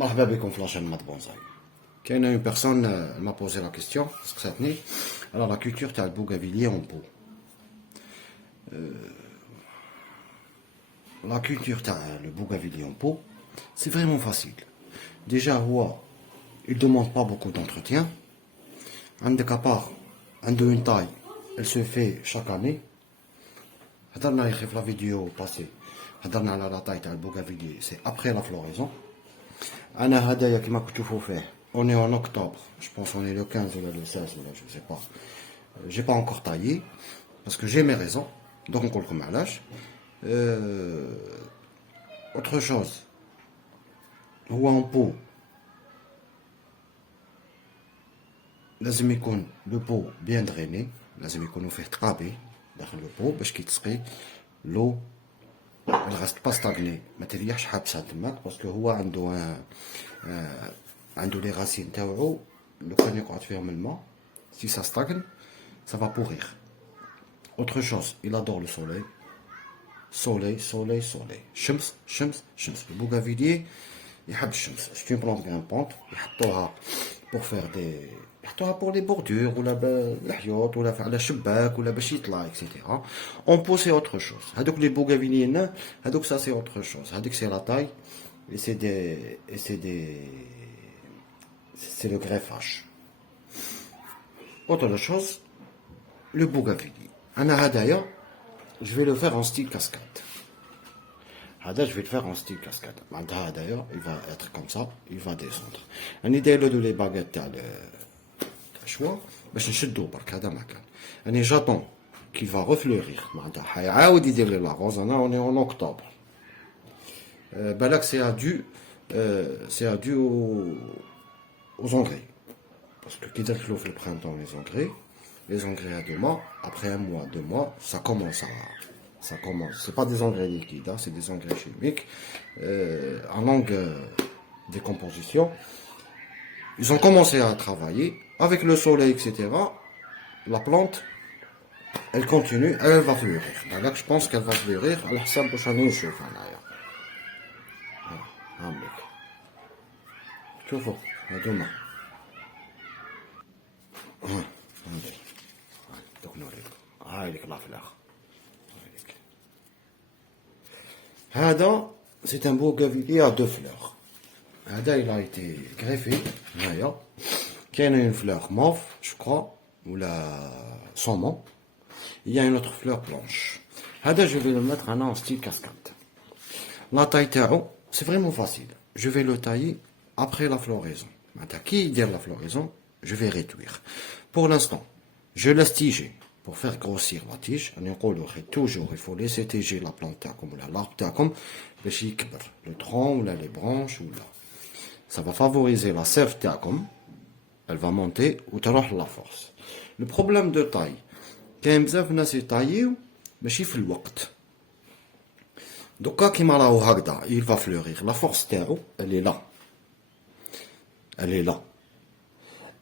مرحبا بكم في لاشين مات بونزاي. كاينه اون بيرسون m'a posé la question سقساتني على لا كولتور تاع البوغافيلي اون بو. La culture تاع le bougainvillier en pot, c'est vraiment facile. Déjà, il ne demande pas beaucoup d'entretien. عندك à part, une taille, elle se fait chaque année. هضرنا يا اخي في la vidéo passée. هضرنا على la taille تاع البوغافيلي, c'est après la floraison. أنا هدايا كيما كنتو تشوفوا فيه. On est en octobre, je pense on est le 15 ou le 16 ou là, je sais pas. J'ai pas encore taillé parce que j'ai mes raisons. Donc نقول لكم علاش. Autre chose, هو en pot. لازم يكون le pot bien drainé, لازم يكونوا فيه تقابي داخل le pot باش كي تسقي l'eau elle reste pas stagnée, ما تريحش حابسة تماك باسكو هو عنده لي راسين تاوعو لو كان يقعد فيهم الماء si ça stagne ça va pourrir. Autre chose, il adore le soleil. Soleil. شمس. Le bougainvillier يحب الشمس. C'est une plante grimpante. يحطوها pour faire يحطوها pour les bordures ولا بالحيوط ولا على شباك ولا باش يطلع etc. On peut c'est autre chose. هذوك les bougainvilliers هذوك ça c'est autre chose. هذيك c'est la taille et c'est le greffage. Autre chose, le bougainvillier. أنا هدايا je vais le faire en style cascade. هذا je vais le faire en style cascade. معناتها هدايا il va être comme ça, il va descendre. راني داير له لي باغيت تاع الشوا باش نشدو برك هذا ما كان. راني جاتون qu'il va refleurir. معناتها حيعاود يدير لي لا روز. انا on est en octobre. بالك c'est dû aux engrais. Parce que qui dit le printemps les engrais à 2 mois, après 1 mois, 2 mois, ça commence. C'est pas des engrais liquides, hein, c'est des engrais chimiques en longue décomposition. Ils ont commencé à travailler avec le soleil, etc. La plante, elle continue, elle va fleurir. Donc, je pense qu'elle va fleurir. Alors ça, demain. هذا c'est un bougainvillier à 2 fleurs. هذا il a été greffé. هنايا كاينه une fleur mauve je crois ولا saumon. Il y a une autre fleur blanche. هذا je vais le mettre en style cascade. La taille تاعو c'est vraiment facile. Je vais le tailler après la floraison. معناتها كي يدير la floraison je vais réduire. Pour l'instant, je laisse tiger pour faire grossir la tige. Toujours, il faut laisser tiger la plante comme l'arbre تاعكم باش يكبر le tronc ou les branches ou là. Ça va favoriser la sève تاعكم. Elle va monter ou تروح la force. Le problème de taille, كاين بزاف ناس يطايو ماشي في الوقت. دوكا كيما راهو هكذا il va fleurir. La force تاعو elle est là.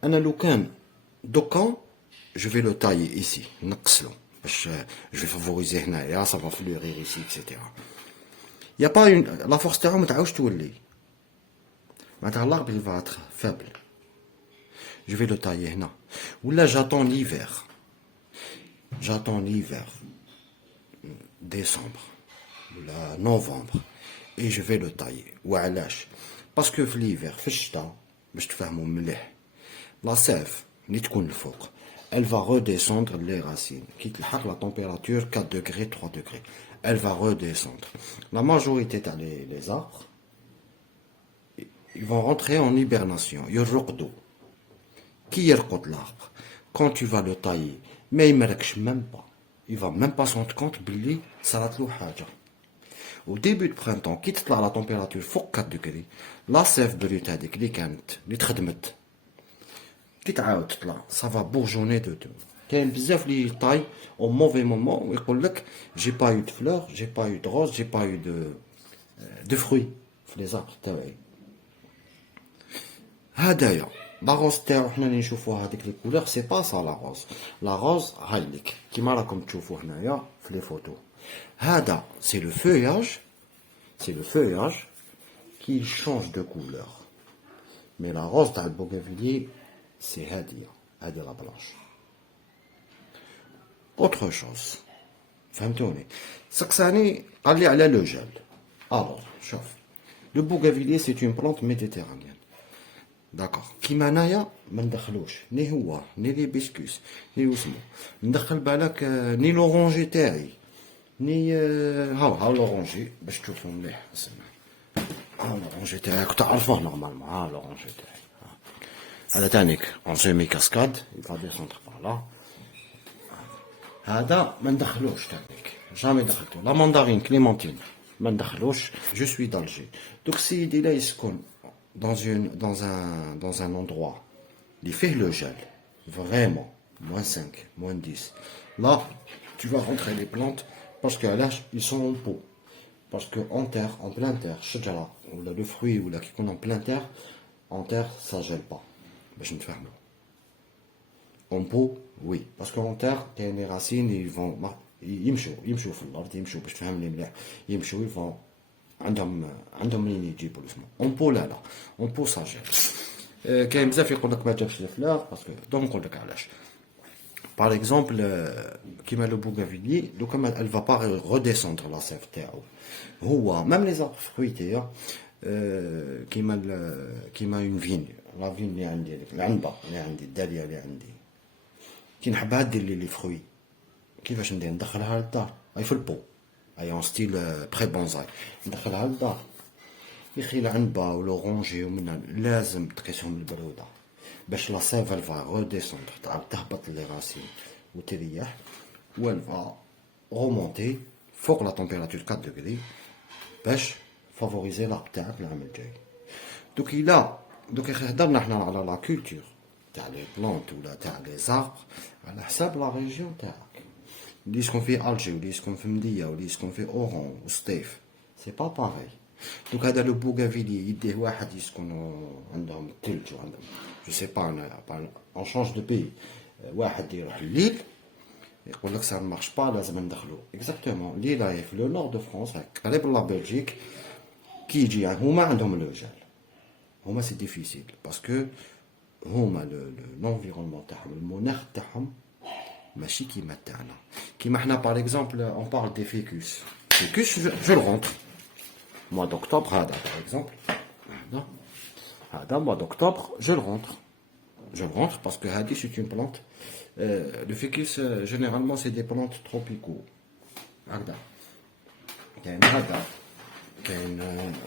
أنا لو كان دوكا je vais le tailler ici, نقصلو باش je vais favoriser هنايا ça va fleurir ici etc. Il y a pas la force تاعو ما تعاودش تولي. معناتها l'arbre il va être faible. Je vais le tailler هنا. ولا j'attends l'hiver. Décembre ولا novembre et je vais le tailler. وعلاش؟ parce que في l'hiver في الشتاء باش تفهموا مليح la sève اللي تكون الفوق elle va redescendre les racines. Quitte la température 4 degrés, 3 degrés. Elle va redescendre. La majorité des arbres, ils vont rentrer en hibernation. Yorqdou. Qui yerqod l'arbre? Quand tu vas le tailler, mais il ne même pas. Il va même pas se rendre compte que ça va être haja. Au début de printemps, quitte la température fort 4 degrés, la sève brute هذيك اللي كانت اللي تخدمت كي تعاود تطلع ça va bourgeonner de tout. كاين بزاف لي يطاي au mauvais moment ويقول لك j'ai pas eu de fleurs, j'ai pas eu de roses, j'ai pas eu de fruits في les arbres تاعي. هدايا لا روز تاعو حنا اللي نشوفوها هذيك لي كولور سي با سا لا روز هاي ليك كيما راكم تشوفوا هنايا في لي فوتو. هذا c'est le feuillage qui change de couleur. Mais la rose dans le bougainvillier, c'est hadia, hadia la blanche. Autre chose, فهمتوني سقساني قال لي على le gel. Alors, شوف, le bougainvillier c'est une plante méditerranéenne. D'accord. كيما انايا ما ندخلوش ني هو ني لي بيسكوس ني وسمو ندخل بالك ني لورونجي تاعي ني هاو لورونجي باش تشوفوا مليح اسمع ها لورونجي تاعي تعرفوه نورمالمون ها لورونجي تاعي هذا تانيك اونجيمي كاسكاد يبقى ديسونتر بار لا هذا ما ندخلوش تانيك جامي دخلتو لا ماندارين كليمونتين ما ندخلوش جو سوي دالجي دوك السيد لا يسكن dans un endroit, il fait le gel, vraiment, -5, -10. Là, tu vas rentrer les plantes parce que là, ils sont en pot. Parce qu'en terre, en plein terre, ou le fruit ou là qui est en plein terre, en terre, ça ne gèle pas. Mais je ne ferme pas. En pot, oui. Parce qu'en terre, les racines, ils vont. Ils vont. عندهم منين يجيبوا الاسم اونبو لا اونبو ساجيل كاين بزاف يقول لك ما جابش الفلاغ باسكو دونك نقول لك علاش باغ اكزومبل كيما لو بوغافيلي دوكا ما elle va pas redescendre la sève تاعو هو ميم لي زارب فرويتي كيما اون فين لا فين اللي عندي هذيك العنبه اللي عندي الداليه اللي عندي كي نحبها دير لي فروي كيفاش ندير ندخلها للدار هاي في البو هاي en style pré-bonsaï ندخلها للدار يخي العنبة ولورونجي ومنها لازم تقيسهم البرودة باش لا سيف الفا روديسوندر تعاود تهبط لي راسين وتريح و الفا رومونتي فوق لا تمبيراتور 4 دوغري باش فافوريزي لارب تاعك العام الجاي دوك إلا دوك هضرنا حنا على لا كولتور تاع لي بلونت ولا تاع لي زاربر على حساب لا ريجيون تاعك اللي يسكن فيه الجي واللي يسكن في مديه واللي يسكن فيه اورون وسطيف سي با باغي دوك هذا لو بوغافيلي يديه واحد يسكن عندهم الثلج وعندهم جو سي با اون شونج دو بي واحد يروح لليل يقول لك سا مارش با لازم ندخلو اكزاكتومون ليل راهي في لو نور دو فرانس قريب لا بلجيك كي يجي هما عندهم لو جال هما سي ديفيسيل باسكو هما لونفيرونمون تاعهم المناخ تاعهم ماشي كيما تاعنا كيما حنا باغ اكزومبل اون بارل دي فيكوس جو رونتر mois d'octobre هذا باغ اكزومبل هذا mois d'octobre je le rentre parce que هذه c'est une plante le ficus généralement c'est des plantes tropicaux هكذا كاين هذا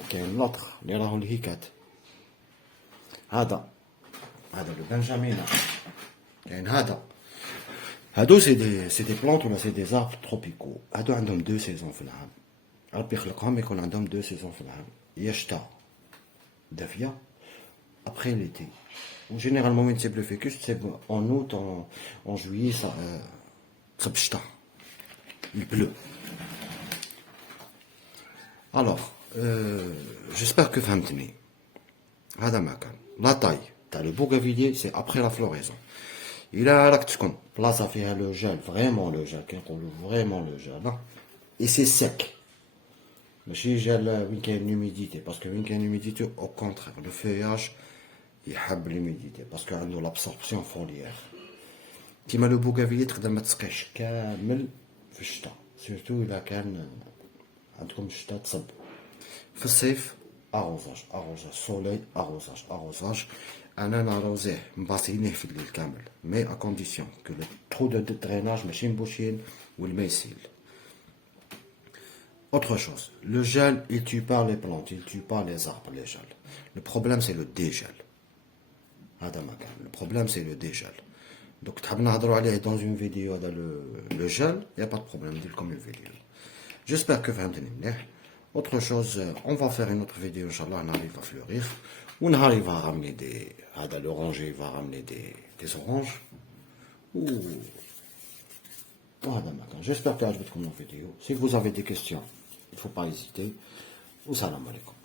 كاين لوطر اللي راهو الهيكات هذا لو بنجامينا كاين هذا هادو سي دي بلانت ولا سي دي زاربر تروبيكو هادو عندهم دو سيزون في العام ربي يخلقهم يكون عندهم دو سيزون في العام يا شتا دافيه ابخي ليتي و جينيرالمون وين تسيب لو فيكوس تسيب اون اوت اون جويي تصب الشتا البلو الوغ جيسبر كو فهمتني هذا ما كان لا طاي تاع لو بوغافيليي سي ابخي لا فلوريزون إلا راك تكون بلاصة فيها لو جال فريمون لو جال كنقولو فريمون لو جال اي سي سيك ماشي جال وين كاين لوميديتي باسكو وين كاين لوميديتي او كونترير لو فياج يحب لوميديتي باسكو عندو لابسوربسيون فوليير كيما لو بوغافيلي تقدر ما تسقيش كامل في الشتا سورتو إلا كان عندكم الشتا تصب في الصيف اروزاج سولي اروزاج انا ناروزيه مباصينيه في الليل كامل مي ا كونديسيون كو لو ترو دو دريناج ماشي مبوشين والما يسيل. Autre chose, le gel il tue pas les plantes, il tue pas les arbres, les gels. Le problème c'est le dégel. هذا ما كان. Le problème c'est le dégel. Donc تحب نهضروا عليه dans une vidéo هذا le gel, y a pas de problème, ندير لكم الفيديو. J'espère que فهمتني مليح. Autre chose, on va faire une autre vidéo, Inch'Allah, on arrive à fleurir. On arrive à ramener des... l'oranger va ramener des oranges. J'espère que vous avez aimé la vidéo. Si vous avez des questions, il ne faut pas hésiter. Salam alaikum.